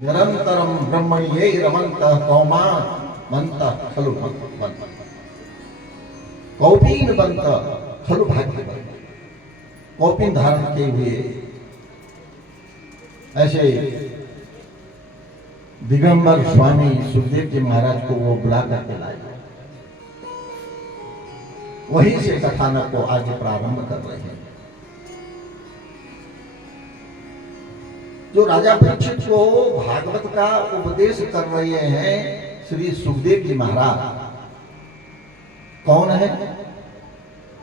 निरंतरम ब्रह्मण्ये रमन्तः कौमान् मन्तः खलु भगवन्तः कौपीन बंतः खलु भाग्यवन्तः। कौपीन धारण किए हुए ऐसे दिगंबर स्वामी सुखदेव जी महाराज को वो बुला करके लाए। वहीं से कथानक को आज प्रारंभ कर रहे हैं। जो राजा परीक्षित को भागवत का उपदेश कर रहे हैं श्री सुखदेव जी महाराज कौन है?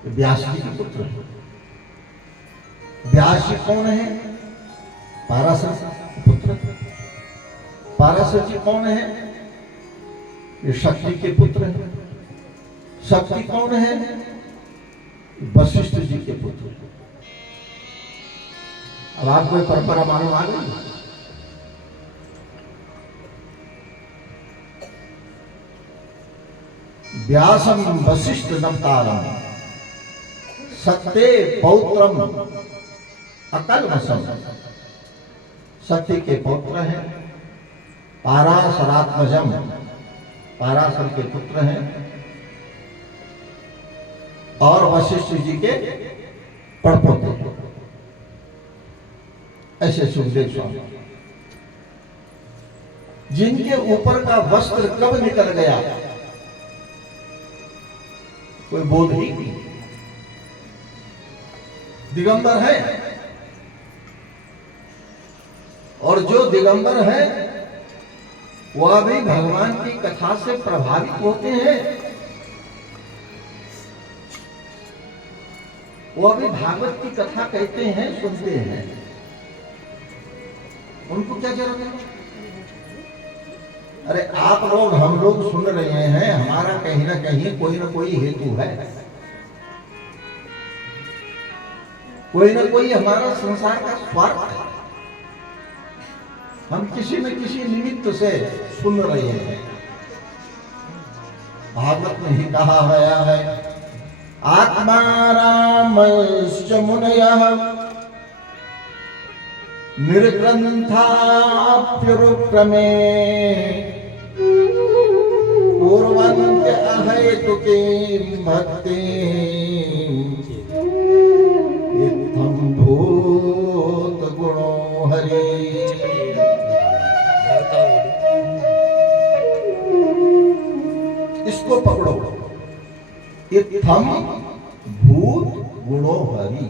व्यास जी के पुत्र। व्यास जी कौन है? पाराशर पुत्र। पाराशर जी कौन है? ये शक्ति के पुत्र है। शक्ति कौन है? वशिष्ठ जी के पुत्र। अब आपको परंपरा मालूम आ गई। व्यासम वशिष्ठ नवतारम सत्य पौत्रम अकल्मषम। सत्य के पौत्र हैं। पाराशरात्मजम, पाराशर के पुत्र हैं। और वशिष्ठ जी के पड़पोते। ऐसे सुखदेव स्वामी जिनके ऊपर का वस्त्र कब निकल गया कोई बोध ही नहीं। दिगंबर है और जो दिगंबर है वह भी भगवान की कथा से प्रभावित होते हैं। वह भी भागवत की कथा कहते हैं, सुनते हैं। उनको क्या जरूरत है? अरे आप लोग हम लोग सुन रहे हैं, हमारा कहीं ना कहीं कोई ना कोई हेतु है। कोई ना कोई हमारा संसार का स्वार्थ है। हम किसी न किसी निमित्त से सुन रहे हैं। भागवत में ही कहा गया है आत्मा रामश्च मुनयः निर्ग्रंथाप्युरुक्रमे पूर्वन्त्य अहेतुके भक्ति इत्थं भूत गुणो हरि। इसको पकड़ो। इत्थं भूत गुणो हरि,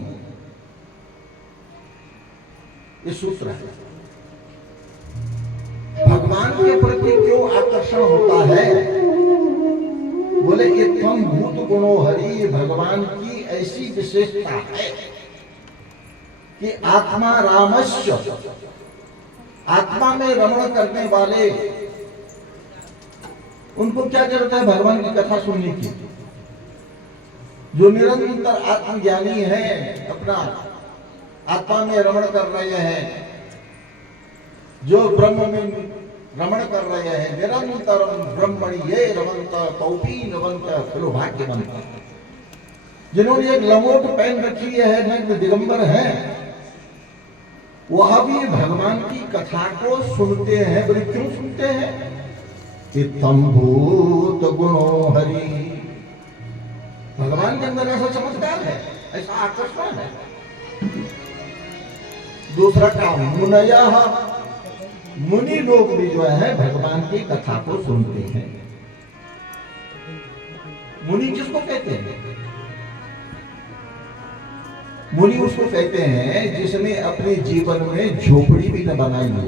ये सूत्र है। भगवान के प्रति क्यों आकर्षण होता है? बोले इत्थं भूत गुणो हरि, भगवान की ऐसी विशेषता है कि आत्मा रामस्य, आत्मा में रमण करने वाले उनको क्या जरूरत है भगवान की कथा सुनने की? जो निरंतर आत्मज्ञानी है, अपना आत्मा में रमण कर रहे हैं, जो ब्रह्म में रमण कर रहे हैं, निरंतरम ब्रह्मण्ये रमन्तः कौपीनवन्तः खलु भाग्यवन्तः। जिन्होंने एक लंगोट पहन रखी है, नग्न दिगंबर हैं, वह भी भगवान की कथा को सुनते हैं। बोले क्यों सुनते हैं? इत्थं भूत गुणो हरि, भगवान के अंदर ऐसा चमत्कार है, ऐसा आकर्षण है। दूसरा काम मुनयः, मुनि लोग भी जो है भगवान की कथा को सुनते हैं। मुनि किसको कहते हैं? मुनि उसको कहते हैं जिसने अपने जीवन में झोपड़ी भी न बनाई हो।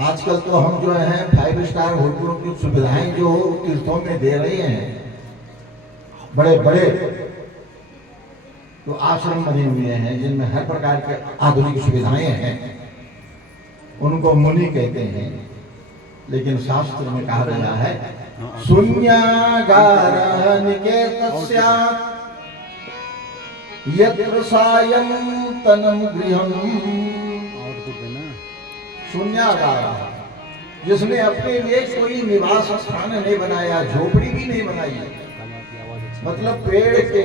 आजकल तो हम जो है 5 स्टार होटलों की सुविधाएं जो तीर्थों में दे रहे हैं, बड़े बड़े तो आश्रम बने हुए हैं जिनमें हर प्रकार के आधुनिक सुविधाएं हैं, उनको मुनि कहते हैं। लेकिन शास्त्र में कहा गया है शून्यागारः निकेतस्यात् यत्र सायन्तनं गृहम्। शून्यागार, जिसने अपने लिए कोई निवास स्थान नहीं बनाया, झोपड़ी भी नहीं बनाई, मतलब पेड़ के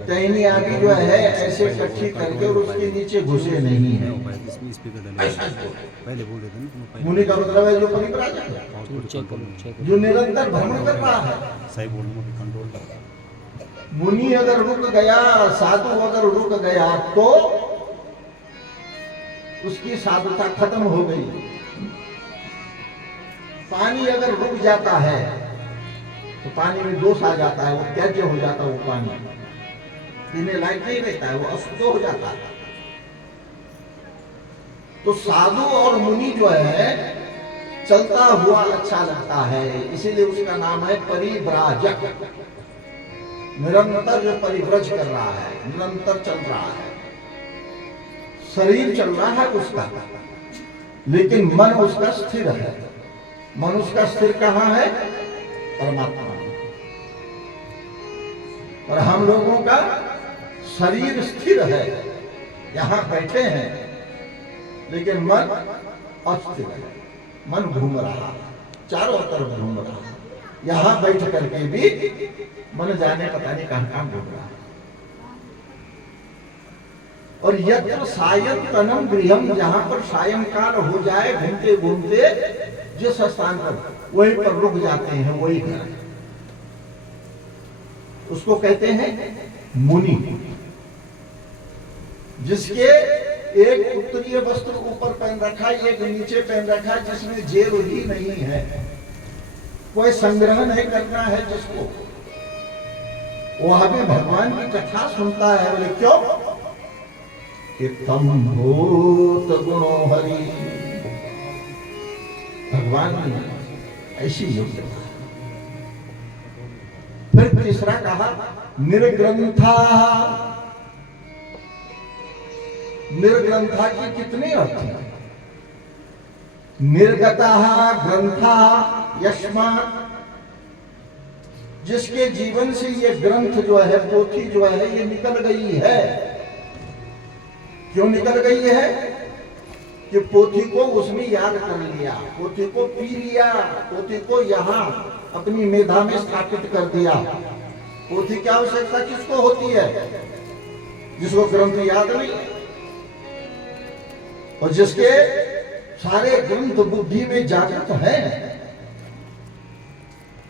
टहनियाँ भी जो है ऐसे इकट्ठी करके और उसके नीचे घुसे नहीं है। मुनि का मतलब है जो परिव्राजक है, जो निरंतर भ्रमण कर रहा है। मुनि अगर रुक गया, साधु अगर रुक गया तो उसकी साधुता खत्म हो गई। पानी अगर रुक जाता है तो पानी में दोष आ जाता है, वो त्याज्य हो जाता है, वो पानी पीने लायक नहीं रहता है, वो अशुद्ध हो जाता है। तो साधु और मुनि जो है चलता हुआ अच्छा लगता है, इसीलिए उसका नाम है परिव्राजक। निरंतर जो परिव्रज कर रहा है, निरंतर चल रहा है, शरीर चल रहा है उसका, लेकिन मन उसका स्थिर है। मन उसका स्थिर कहाँ है? परमात्मा। और हम लोगों का शरीर स्थिर है, यहां बैठे हैं, लेकिन मन अस्थिर है। मन घूम रहा है, चारों तरफ घूम रहा है। यहां बैठ करके भी मन जाने पता नहीं कहां कहां घूम रहा है। और यत्र सायंतनम गृहम, जहां पर सायंकाल हो जाए, घूमते घूमते जिस स्थान पर वहीं पर रुक जाते हैं, वही घर है। उसको कहते हैं मुनि। जिसके एक उत्तरीय वस्त्र ऊपर पहन रखा है, एक नीचे पहन रखा है, जिसमें जेब ही नहीं है, कोई संग्रह नहीं करना है जिसको, वह भी भगवान की कथा सुनता है। बोले क्यों? कि तम भूत गुणो हरि, भगवान की ऐसी योग्यता। फिर तीसरा कहा निर्ग्रंथा। निर्ग्रंथा की कितने अर्थ हैं? निर्गता ग्रंथा यस्मात्, जिसके जीवन से ये ग्रंथ जो है, पोथी जो है, ये निकल गई है। क्यों निकल गई है? कि पोथी को उसने याद कर लिया, पोथी को पी लिया, पोथी को यहां अपनी मेधा में स्थापित कर दिया। पोथी की आवश्यकता किसको होती है? जिसको ग्रंथ याद नहीं, और जिसके सारे ग्रंथ बुद्धि में जागृत है,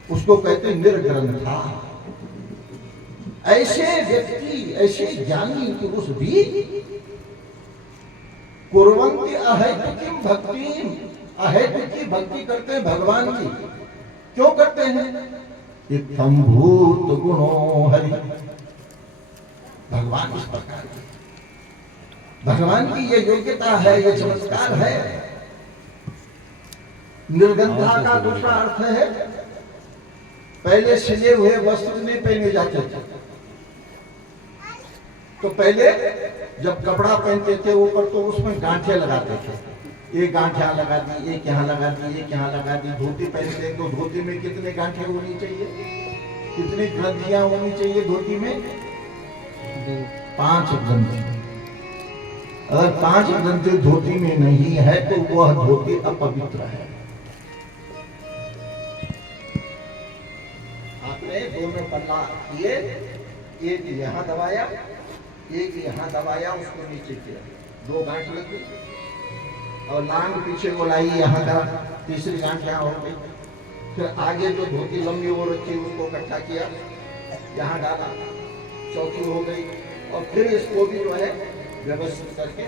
उसको कहते निर्ग्रंथा। ऐसे व्यक्ति, ऐसे ज्ञानी पुरुष भी कुर्वन्ति अहेतुकीं भक्तिं, अहेतु की भक्ति करते हैं भगवान की। क्यों करते हैं? इत्थं भूत गुणो हरि, भगवान इस प्रकार की, भगवान की ये योग्यता है, ये चमत्कार है। निर्गंधा का दूसरा अर्थ है, पहले सिले हुए वस्त्र नहीं पहने जाते थे। तो पहले जब कपड़ा पहनते थे ऊपर, तो उसमें गांठे लगाते थे। एक गांठिया लगा दी, एक यहाँ लगा दी, एक यहाँ लगा दी। धोती पहनते तो धोती में कितने गांठे होनी चाहिए, कितनी ग्रंथियां होनी चाहिए धोती में? 5 ग्रंथि। अगर 5 ग्रंथि धोती में नहीं है तो वह धोती अपवित्र है। आपने दोनों पल्ला किए, एक यहाँ दबाया, एक यहाँ दबाया, उसको नीचे किया, 2 गांठ लग गई, और लांग पीछे को लाई, यहाँ का तीसरी गांठ यहाँ हो गई। फिर आगे जो धोती लंबी वो रखी, उसको इकट्ठा किया, यहाँ डाला, चौथी हो गई। और फिर इसको भी जो है व्यवस्थित करके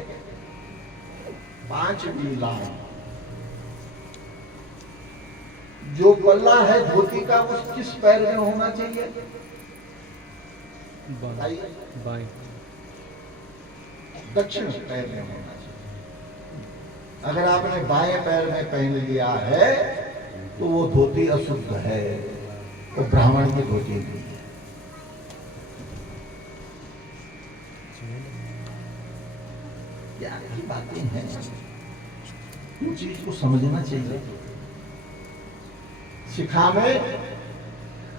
5 लांग। जो पल्ला है धोती का, वो किस पैर में होना चाहिए? बाएं, दक्षिण पैर में होना चाहिए। अगर आपने बाएं पैर में पहन लिया है तो वो धोती अशुद्ध है, वो ब्राह्मण की धोती नहीं है। क्या की बातें हैं, उन चीज को समझना चाहिए। शिखा में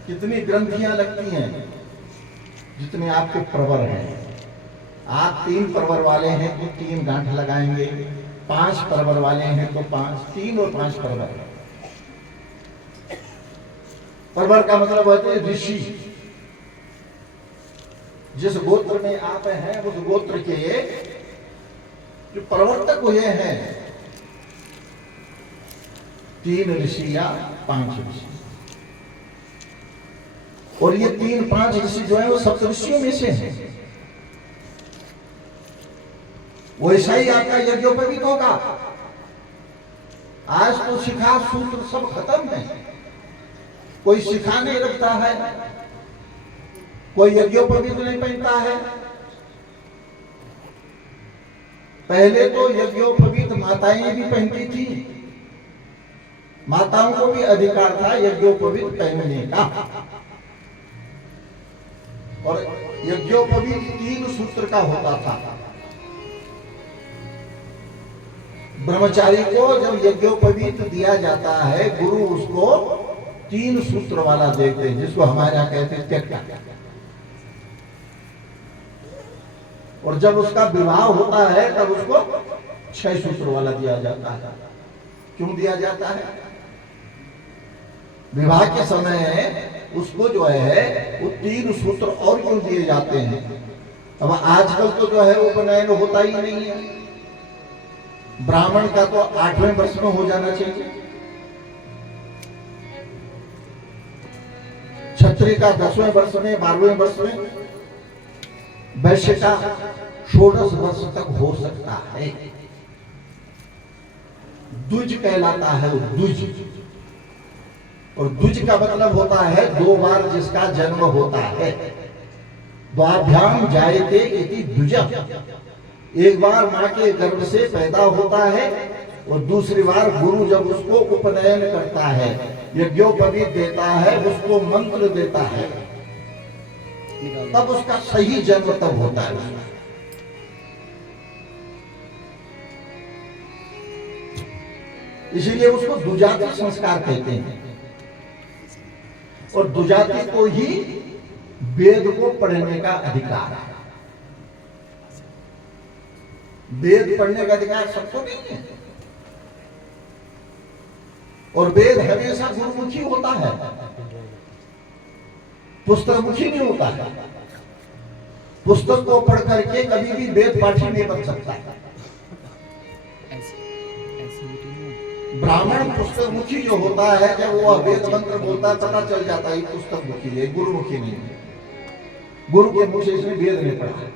कितनी ग्रंथियां लगती हैं? जितने आपके प्रवर हैं। आप 3 प्रवर वाले हैं तो 3 गांठ लगाएंगे, 5 प्रवर वाले हैं तो 5, 3 और 5 प्रवर। प्रवर का मतलब होता है ऋषि, जिस गोत्र में आप हैं उस गोत्र के जो प्रवर्तक हुए हैं 3 ऋषि या 5 ऋषि, और ये 3-5 ऋषि जो है वो सप्तऋषियों में से हैं। वैसा ही आपका यज्ञोपवीत होगा। आज तो शिखा सूत्र सब खत्म है, कोई शिखा नहीं रखता है, कोई यज्ञोपवीत नहीं पहनता है। पहले तो यज्ञोपवीत माताएं भी पहनती थी, माताओं को भी अधिकार था यज्ञोपवीत पहनने का। और यज्ञोपवीत 3 सूत्र का होता था। ब्रह्मचारी को जब यज्ञोपवीत दिया जाता है, गुरु उसको 3 सूत्र वाला देते हैं, जिसको हमारे यहाँ कहते हैं त्यक्ता। और जब उसका विवाह होता है तब उसको 6 सूत्र वाला दिया जाता है। क्यों दिया जाता है? विवाह के समय उसको जो है वो 3 सूत्र और क्यों दिए जाते हैं? अब आजकल तो जो है उपनयन होता ही नहीं है। ब्राह्मण का तो 8वें वर्ष में हो जाना चाहिए, क्षत्रिय का 10वें वर्ष में, 12वें वर्ष में, वैश्य का 16 वर्ष तक हो सकता है। द्विज कहलाता है वो, द्विज। और द्विज का मतलब होता है 2 बार जिसका जन्म होता है। द्वाभ्याम जायते इति द्विजः। एक बार मां के गर्भ से पैदा होता है और दूसरी बार गुरु जब उसको उपनयन करता है, यज्ञोपवीत देता है, उसको मंत्र देता है, तब उसका सही जन्म तब होता है उसका। इसीलिए उसको दुजाति संस्कार कहते हैं। और दुजाति को ही वेद को पढ़ने का अधिकार है। वेद पढ़ने का अधिकार सबको नहीं है। और वेद हमेशा गुरुमुखी होता है, पुस्तकमुखी नहीं होता है। पुस्तक को पढ़ करके कभी भी वेद पाठी नहीं बन सकता। ब्राह्मण पुस्तकमुखी जो होता है, जब वो वेद मंत्र बोलता है पता चल जाता है पुस्तकमुखी है, गुरुमुखी नहीं है। गुरु के मुख से इसने वेद नहीं पढ़ा।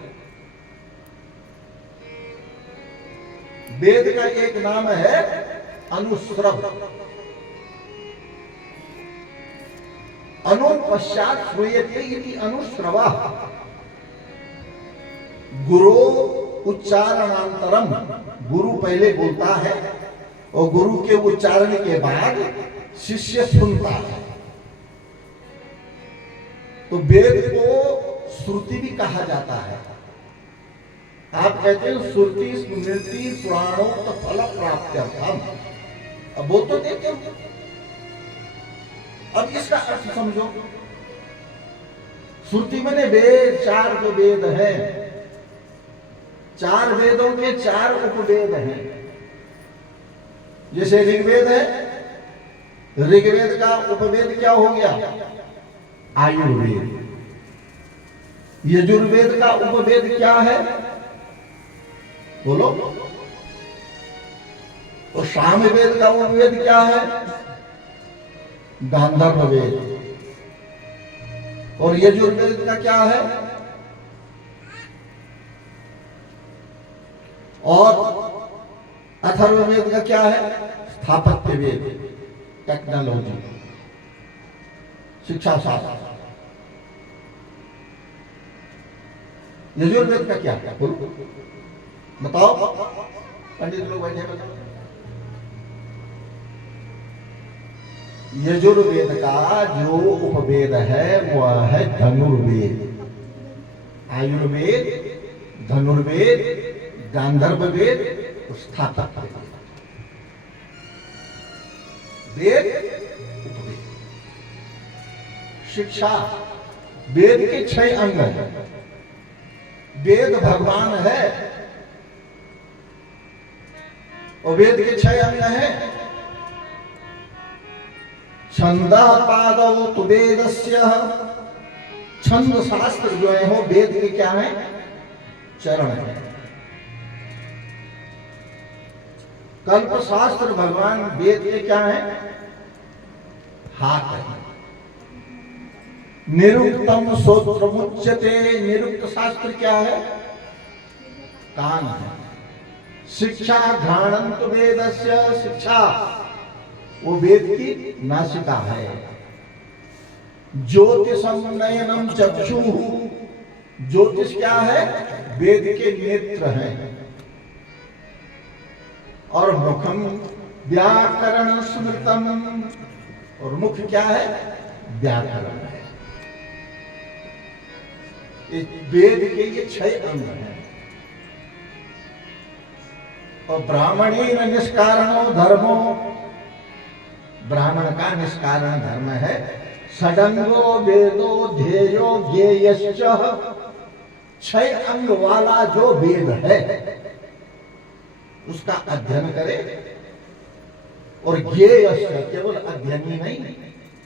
वेद का एक नाम है अनुश्रव। अनुपश्चात श्रूयते इति अनुश्रवः। गुरु उच्चारणांतरम, गुरु पहले बोलता है और गुरु के उच्चारण के बाद शिष्य सुनता है। तो वेद को श्रुति भी कहा जाता है। आप कहते हैं श्रुति स्मृति पुराणोक्त फल प्राप्त्यर्थम। अब वो तो देते हो। अब इसका अर्थ समझो। श्रुति माने वेद, 4 जो वेद है, 4 वेदों के 4 उपवेद हैं। जैसे ऋग्वेद है, ऋग्वेद का उपवेद क्या हो गया? आयुर्वेद। यजुर्वेद का उपवेद क्या है? बोलो। और सामवेद का उपवेद क्या है? गांधर्व वेद। और यजुर्वेद का क्या है? और अथर्ववेद का क्या है? स्थापत्य वेद, टेक्नोलॉजी, शिक्षा शास्त्र। यजुर्वेद का क्या है? बोलो, बताओ। पंडित लोग बैठे बताओ। यजुर्वेद का जो उपवेद है वह है धनुर्वेद। आयुर्वेद, धनुर्वेद, गांधर्व वेद, स्थापत्य वेद, उपवेद। शिक्षा, वेद के 6 अंग हैं। वेद भगवान है और वेद के 6 अंग हैं। छंदः पादौ तु वेदस्य, छंद शास्त्र जो है वो वेद के क्या है? चरण है। कल्प शास्त्र भगवान वेद के क्या है? हाथ है। निरुक्तम श्रोत्रमुच्यते, निरुक्त शास्त्र क्या है? कान है। शिक्षा घ्राणंत वेदस्य, शिक्षा वो वेद की नासिका है। ज्योतिषम नयनम चक्षुः, ज्योतिष क्या है? वेद के नेत्र हैं। और मुखम व्याकरण स्मृतम, और मुख क्या है? व्याकरण है। वेद के ये 6 अंग हैं। और ब्राह्मणेन निष्कारणो धर्मो, ब्राह्मण का निष्कारण धर्म है षडंगो वेदो ध्येयो ज्ञेयश्च, 6 अंग वाला जो वेद है उसका अध्ययन करे। और ज्ञेयश्च केवल अध्ययन ही नहीं,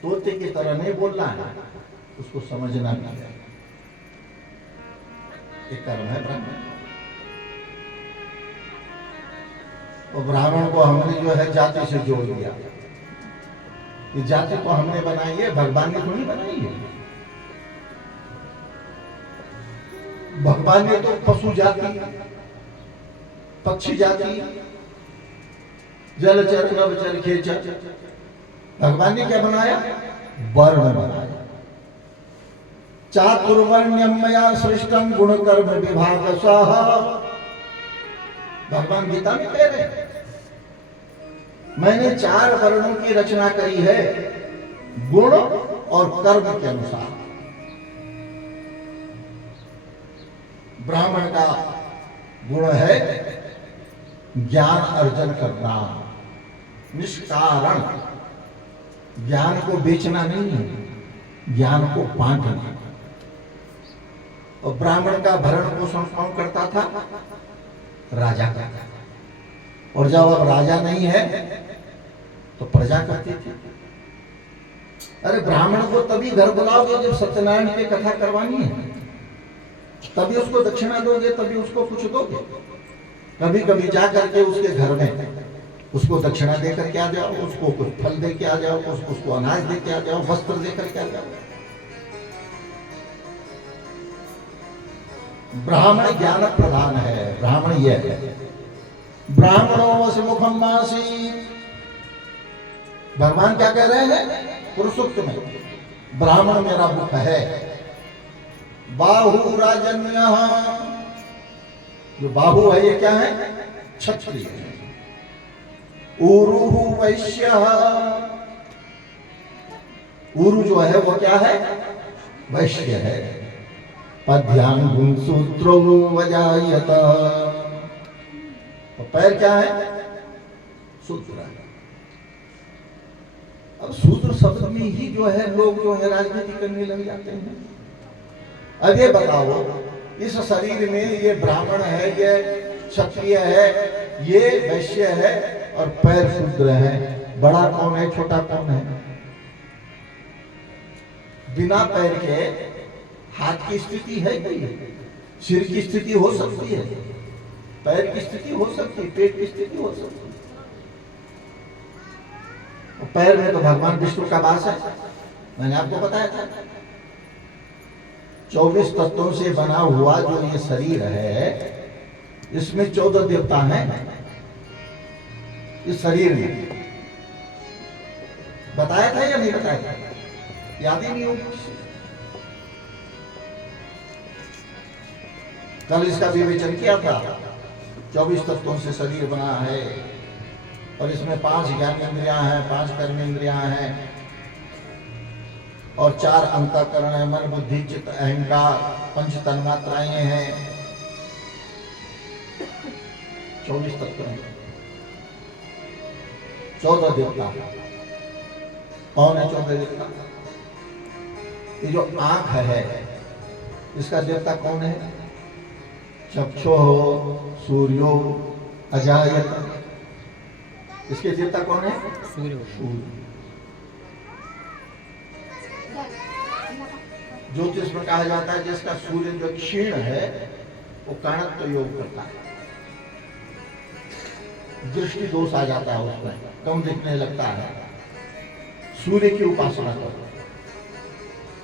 तोते की तरह नहीं बोलना है, उसको समझना भी है। एक कर्म है ब्राह्मण। और ब्राह्मण को हमने जो है जाति से जोड़ दिया। ये जाति तो हमने बनाई है, भगवान ने थोड़ी बनाई है। भगवान ने तो पशु जाति, पक्षी जाति, जलचर नभचर खेचर, भगवान ने क्या बनाया? वर्ण बनाया। चातुर्वर्ण्यम मया सृष्टम गुण कर्म विभागशः, भगवान गीता में कह रहे हैं मैंने 4 वर्णों की रचना करी है गुण और कर्म के अनुसार। ब्राह्मण का गुण है ज्ञान अर्जन करना, निष्कारण, ज्ञान को बेचना नहीं, ज्ञान को बांटना। और ब्राह्मण का भरण पोषण कौन करता था? राजा का। और जब अब राजा नहीं है तो प्रजा करती थी। अरे ब्राह्मण को तभी घर बुलाओगे जब सत्यनारायण की कथा करवानी है, तभी उसको दक्षिणा दोगे, तभी उसको कुछ दोगे। कभी कभी जा करके उसके घर में उसको दक्षिणा देकर के आ जाओ, उसको कुछ फल दे के आ जाओ, उसको अनाज दे के आ जाओ, वस्त्र देकर के आ जाओ। ब्राह्मण ज्ञान प्रधान है। ब्राह्मण यह है ब्राह्मणों वस मुखम मासी, भगवान क्या कह रहे हैं पुरुषोक्त में? ब्राह्मण मेरा मुख है। बाहु राजन्य, जो बाहु है ये क्या है? क्षत्रिय। ऊरुहु वैश्य, ऊरु जो है वो क्या है? वैश्य है। पद्यान गुणसूत्रो वजायत, पैर क्या है? सूत्र है। अब सूत्र शब्द में ही जो है लोग जो है राजनीति करने लग जाते हैं। अब ये बताओ, इस शरीर में ये ब्राह्मण है, ये क्षत्रिय है, ये वैश्य है और पैर शूद्र है। बड़ा कौन है, छोटा कौन है? बिना पैर के हाथ की स्थिति है कोई? सिर की स्थिति हो सकती है, पैर की स्थिति हो सकती है, पेट की स्थिति हो सकती है। पैर में तो भगवान विष्णु का वास है, मैंने आपको बताया था। 24 तत्वों से बना हुआ जो ये शरीर है, इसमें 14 देवता हैं। इस शरीर में बताया था या नहीं बताया था? याद ही नहीं हो। कल इसका विवेचन किया था। 24 तत्वों से शरीर बना है और इसमें 5 ज्ञानेंद्रियां हैं, 5 कर्मेंद्रियां हैं और 4 अंतःकरण है, मन बुद्धि चित्त अहंकार, 5 तन्मात्राएं हैं। 24 तत्व हैं। 14 देवता। कौन है 14 देवता? ये जो आंख है इसका देवता कौन है? चक्षो सूर्यो अजायत, इसके देवता कौन है? सूर्य। ज्योतिष में कहा जाता है जिसका सूर्य जो क्षीण है वो काणत्व तो योग करता है, दृष्टि दोष आ जाता है, उसमें कम दिखने लगता है। सूर्य की उपासना करो,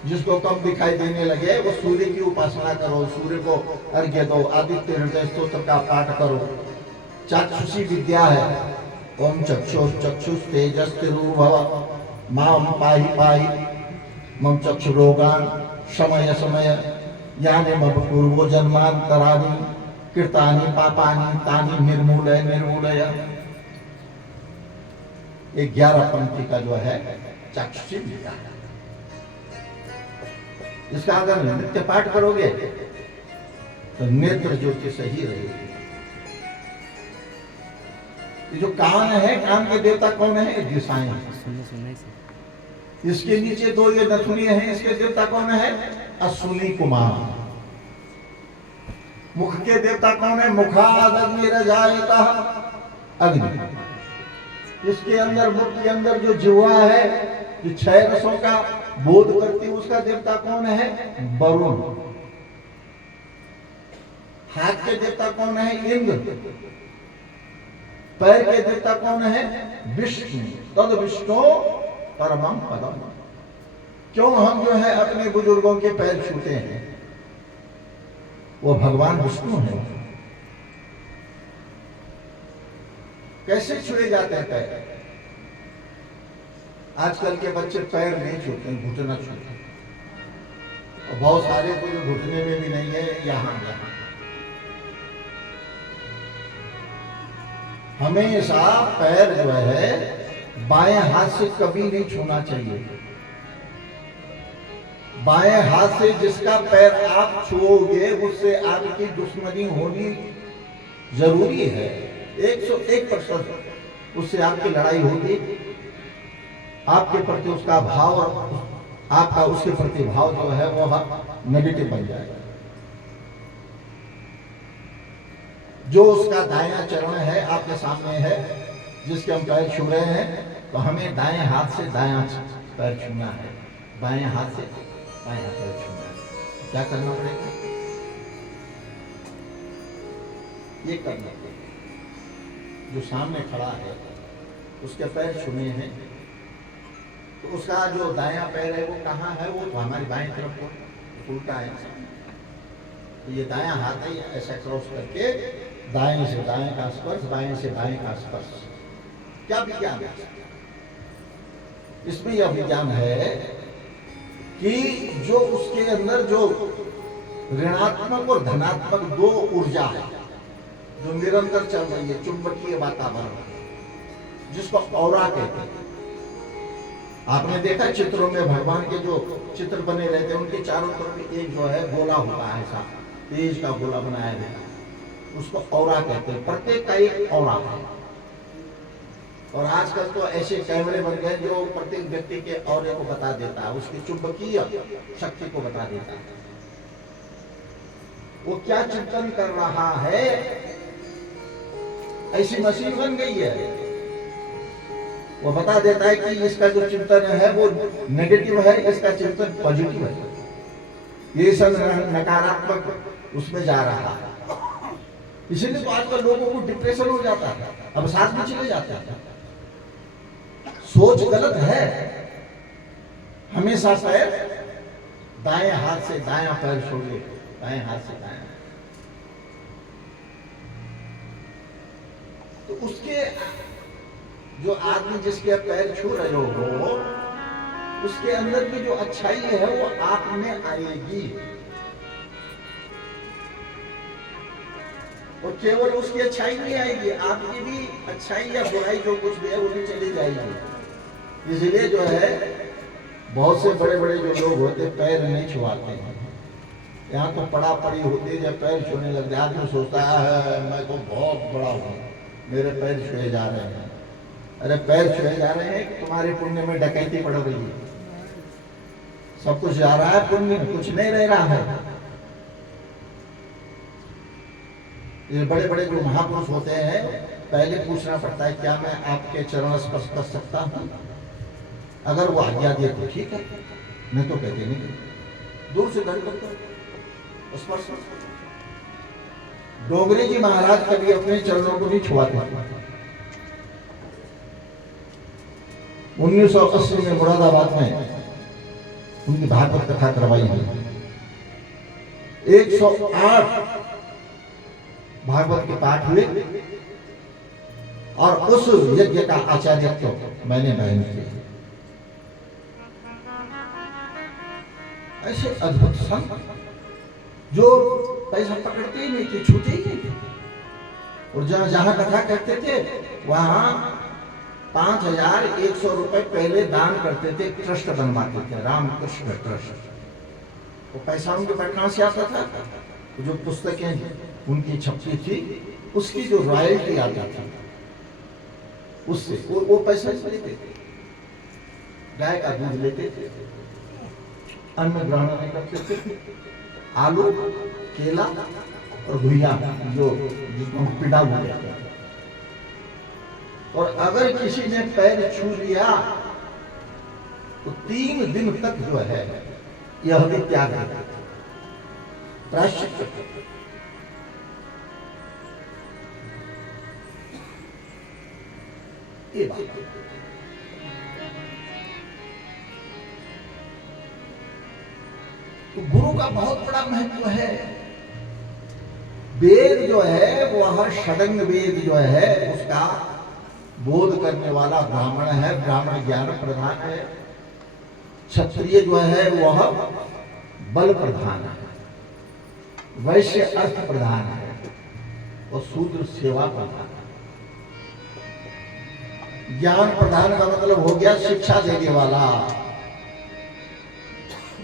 जिसको कम दिखाई देने लगे वो सूर्य की उपासना करो, सूर्य को अर्घ्य दो, आदित्य हृदय स्तोत्र का पाठ करो। चाक्षुषी विद्या है, ओम चक्षुष चक्षुष तेजस्तिरुर्भव माम पाहि पाहि मम चक्षुरोगान समय समय यानि मम पूर्वो जन्मांतराणि कृतानि पापानि तानि निर्मूलय निर्मूलय। ये 11 पंक्ति का जो है चाक्षुषी विद्या है। इसका अगर नित्य पाठ करोगे तो नेत्र ज्योति सही रहेगी। ये जो कान है, कान के देवता कौन है? दिशाएं। इसके नीचे 2 ये नथुनी हैं, इसके देवता कौन है? अश्विनी कुमार। मुख के देवता कौन है? मुखादग्निरजायतः अग्नि। इसके अंदर, मुख के अंदर जो जिह्वा है, जो 6 रसों का बोध करती, उसका देवता कौन है? वरुण। हाथ के देवता कौन है? इंद्र। पैर के देवता कौन है? विष्णु। तद विष्णु परमं पदम। क्यों हम जो है अपने बुजुर्गों के पैर छूते हैं? वो भगवान विष्णु है। कैसे छुए जाते हैं पैर? आजकल के बच्चे पैर नहीं छूते, घुटना छूते हैं। और बहुत सारे को जो घुटने में भी नहीं है, यहाँ हमेशा पैर जो है बाएं हाथ से कभी नहीं छूना चाहिए। बाएं हाथ से जिसका पैर आप छुओगे उससे आपकी दुश्मनी होनी जरूरी है। 101% उससे आपकी लड़ाई होगी। आपके प्रति उसका भाव, आपका उसके प्रति भाव जो है वो नेगेटिव बन जाएगा। जो उसका दायां चरण है आपके सामने है, जिसके हम पैर छू रहे हैं, तो हमें दाएं हाथ से दायां पैर छूना है, बाएं हाथ से बायां पैर छूना है। क्या करना पड़ेगा? ये करना पड़ेगा। जो सामने खड़ा है उसके पैर छूने हैं, तो उसका जो दायां पैर है वो कहाँ है? वो तो हमारी बाएं तरफ को उल्टा है। तो ये दायां हाथ है, ऐसा क्रॉस करके दाएं से दाएं का स्पर्श, बाएं से बाएं का स्पर्श। क्या विज्ञान है इसमें? यह विज्ञान है कि जो उसके अंदर जो ऋणात्मक और धनात्मक 2 ऊर्जा है जो निरंतर चल रही है, चुंबकीय वातावरण, जिसको ऑरा कहते हैं। आपने देखा चित्रों में भगवान के जो चित्र बने रहते हैं, उनके चारों तरफ एक जो है गोला होता है, ऐसा तेज का गोला बनाया गया है, उसको ऑरा कहते हैं। प्रत्येक का एक ऑरा है। और आजकल तो ऐसे कैमरे बन गए जो प्रत्येक व्यक्ति के ऑरे को बता देता है, उसकी चुंबकीय शक्ति को बता देता है, वो क्या चिंतन कर रहा है। ऐसी मशीन बन गई है, वो बता देता है कि इसका जो चिंतन है वो नेगेटिव है, इसका चिंतन पॉजिटिव है। ये सब नकारात्मक उसमें जा रहा है। इसीलिए तो आजकल लोगों को डिप्रेशन हो जाता है, अब सांस भी चले जाता है। सोच गलत है। हमेशा पैर दाएं हाथ से दायां पैर छोड़िए, दाएं हाथ से दायां। तो उसके जो आदमी जिसके पैर छू रहे हो, उसके अंदर की जो अच्छाई है वो आप में आएगी। और केवल उसकी अच्छाई नहीं आएगी, आपकी भी अच्छाई या बुराई जो कुछ भी है वो भी चली जाएगी। इसलिए जो है बहुत से बड़े बड़े जो लोग होते पैर नहीं छुआते हैं। यहाँ तो पड़ा पड़ी होती है, जब पैर छूने लग जाए आदमी सोचता है मैं तो बहुत बड़ा हूँ, मेरे पैर छुए जा रहे हैं। अरे पैर छुए जा रहे हैं कि तुम्हारे पुण्य में डकैती पड़ रही है? सब कुछ जा रहा है, पुण्य कुछ नहीं रह रहा है। ये बड़े बड़े जो महापुरुष होते हैं, पहले पूछना पड़ता है क्या मैं आपके चरण स्पर्श कर सकता हूँ? अगर वो आज्ञा दे तो ठीक है, नहीं तो कहते नहीं। दूर से दर्शन करो, स्पर्श। डोगरे जी महाराज कभी अपने चरणों को नहीं छुआते। 1980 में मुरादाबाद में उनकी भागवत कथा करवाई है। 108 भागवत के पाठ हुए और उस यज्ञ का आचार्यत्व मैंने बहन किया। ऐसे अद्भुत संत जो पैसा पकड़ते ही नहीं थे, छूते ही नहीं थे, और जहां कथा करते थे वहां 5100 रुपए पहले दान करते थे, ट्रस्ट बनवाते थे, रामकृष्ण ट्रस्ट। वो पैसा उनके पटना से आता था, जो पुस्तकें उनकी छपती थी उसकी जो रॉयल्टी आती थी उससे वो पैसा लेते थे। गाय का दूध लेते थे, अन्न ग्रहण नहीं करते थे, आलू, केला और भुइया जो जिसको हम पिड़ा बोलते हैं। और अगर किसी ने पैर छू लिया तो 3 दिन तक जो है यह भी त्याग देते थे, प्रायश्चित। ये बात तो गुरु का बहुत बड़ा महत्व है। वेद जो है वो हर षडंग वेद जो है उसका बोध करने वाला ब्राह्मण है, ब्राह्मण ज्ञान प्रधान है। क्षत्रिय जो है वह बल प्रधान है, वैश्य अर्थ प्रधान है और शूद्र सेवा प्रधान है। ज्ञान प्रधान का मतलब हो गया शिक्षा देने वाला।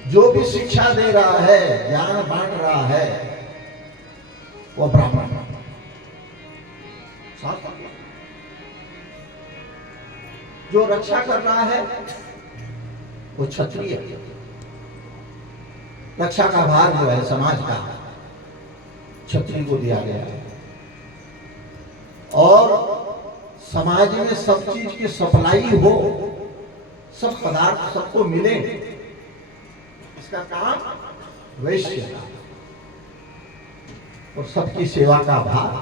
जो भी शिक्षा दे रहा है, ज्ञान बांट रहा है, वो ब्राह्मण। जो रक्षा कर रहा है वो क्षत्रिय। रक्षा का भार जो है समाज का क्षत्रिय को दिया गया है। और समाज में सब चीज की सप्लाई हो, सब पदार्थ सबको मिले, इसका काम वैश्य का। और सबकी सेवा का भार।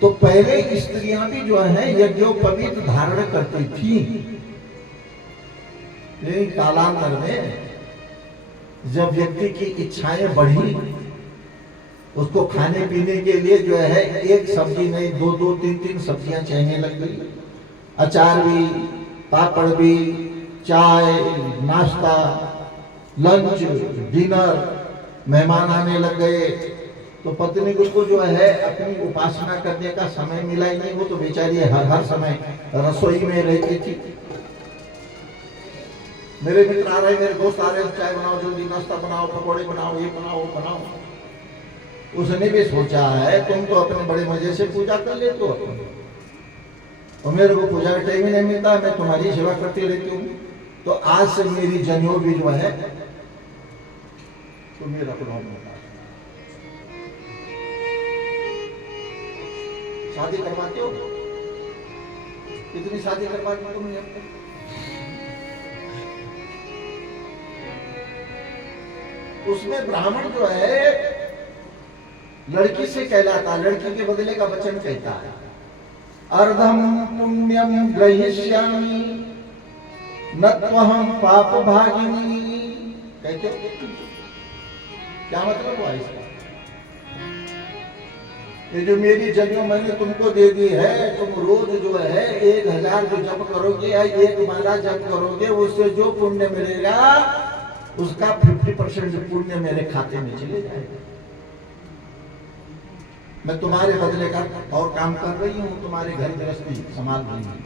तो पहले स्त्रियां भी जो है यज्ञोपवीत धारण करती थी, लेकिन कालांतर में जब व्यक्ति की इच्छाएं बढ़ी, उसको खाने पीने के लिए जो है एक सब्जी नहीं 2-2, 3-3 सब्जियां चाहिए लग गई। अचार भी, पापड़ भी, चाय, नाश्ता, लंच, डिनर, मेहमान आने लग गए। तो पत्नी को जो है अपनी उपासना करने का समय मिला ही नहीं। वो तो बेचारी हर समय रसोई में रहती थी। मेरे मित्र आ रहे, मेरे दोस्त आ रहे, चाय बनाओ, जल्दी नाश्ता बनाओ, पकौड़े बनाओ, ये बनाओ, वो बनाओ। उसने भी सोचा है तुम तो अपने बड़े मजे से पूजा कर लेते हो, और मेरे को पूजा का टाइम ही नहीं मिलता, मैं तुम्हारी सेवा करती रहती हूँ। तो आज से मेरी जनेऊ भी जो है तो मेरा शादी करवाते हो। कितनी शादी करवाते हो तुमने? उसमें ब्राह्मण जो है लड़की से कहलाता, लड़की के बदले का वचन कहता है। अर्धम पुण्यम ग्रहीष्यामि न त्वहं पाप भागिनी। कहते हो क्या मतलब हुआ इसका? ये जो मेरी जनेऊ मैंने तुमको दे दी है, तुम रोज जो है 1000 जो जप करोगे या 1 माला जप करोगे, उससे जो पुण्य मिलेगा उसका 50% पुण्य मेरे खाते में चले जाएगा। मैं तुम्हारे बदले का और काम कर रही हूँ, तुम्हारे घर गृहस्थी संभाल रही हूँ।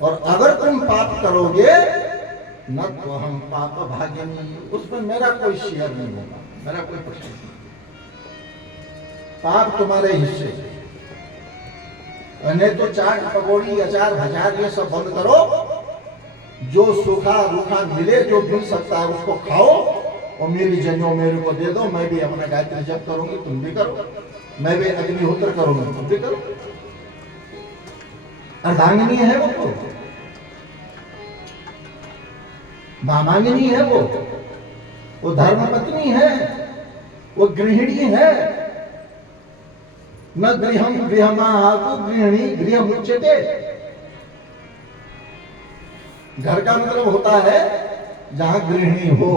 और अगर तुम पाप करोगे न तो हम पाप भागिनी, उसमें मेरा कोई शेयर नहीं होगा, मेरा कोई प्रश्न नहीं। पाप तुम्हारे हिस्से। नहीं तो चाट पकौड़ी, अचार, भजार ये सब बंद करो। जो सूखा रूखा मिले, जो मिल सकता है उसको खाओ, और मेरी जनेऊ मेरे को दे दो। मैं भी अपना गायत्री जप करूंगी, तुम भी करो। मैं भी अग्निहोत्र करूंगी, तुम भी करो। अर्धांगिनी है वो तो, मामांगिनी है, वो धर्म पत्नी है, वो गृहिणी है। न गृहम गृहमाहु गृहिणी गृह मुच्यते। घर का मतलब होता है जहां गृहिणी हो।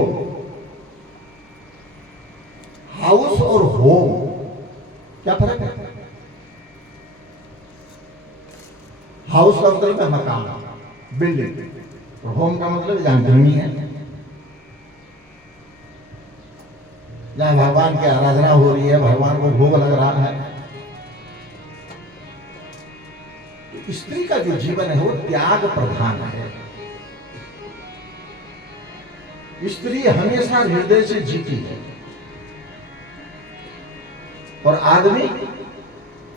हाउस और होम क्या फर्क है? हाउस का मतलब है मकान, बिल्डिंग, और होम का मतलब जहां गृहिणी है, जहां भगवान की आराधना हो रही है, भगवान को भोग लग रहा है। तो स्त्री का जो जीवन है वो त्याग प्रधान है। स्त्री हमेशा हृदय से जीती है और आदमी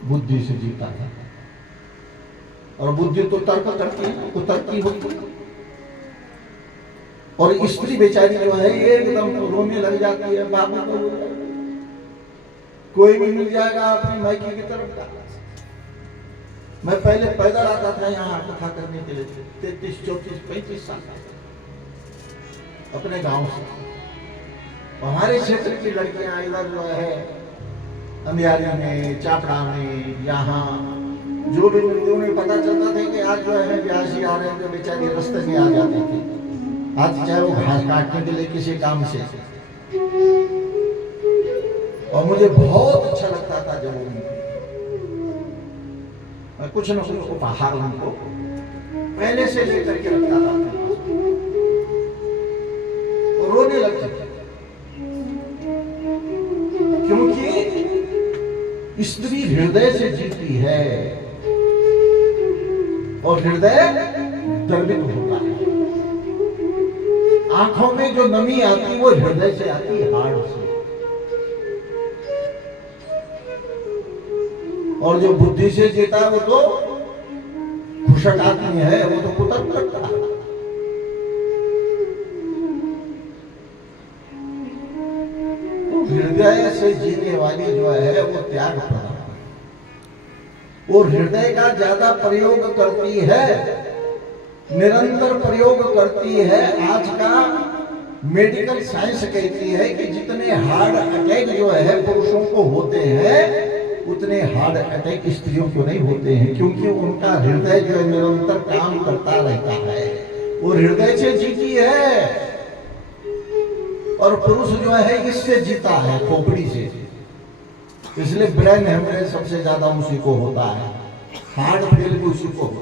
बुद्धि से जीता है। और बुद्धि तो तर्क करती है, वो तर्की होती है। और स्त्री बेचारी जो है एकदम रोने लग जाती है, बाबू को कोई भी मिल जाएगा अपनी मायके की तरफ का। मैं पहले पैदल आता था यहाँ कथा करने के लिए 33, 34, 35 साल अपने गांव से। हमारे क्षेत्र की लड़कियां इधर जो है अंधियारी में, चापड़ा में, यहाँ जो भी मिलती उन्हें पता चलता था कि आज जो है ब्यासी आ रहे हैं, तो बेचारी रास्ते में आ जाती थी। आज चाहे वो घास काटने के लिए किसी काम से। और मुझे बहुत अच्छा लगता था जब मैं कुछ न कुछ उपहार उनको पहले से लेकर के रखता था और रोने लगते थे, क्योंकि स्त्री हृदय से जीती है और हृदय द्रवित होता है। आंखों में जो नमी आती वो हृदय से आती है, हार्ट से। और जो बुद्धि से जीता है वो तो खुशक आदमी है, वो तो कुतर्क करता है। हृदय से जीने वाली जो है वो त्याग प्रधान है। वो हृदय का ज्यादा प्रयोग करती है, निरंतर प्रयोग करती है। आज का मेडिकल साइंस कहती है कि जितने हार्ट अटैक जो है पुरुषों को होते हैं उतने हार्ट अटैक स्त्रियों को नहीं होते हैं, क्योंकि उनका हृदय जो है निरंतर काम करता रहता है। वो हृदय से जीती है। और पुरुष जो है इससे जीता है, खोपड़ी से। इसलिए ब्रेन हेमरेज सबसे ज्यादा उसी को होता है, हार्ट फेल भी उसी को होता है।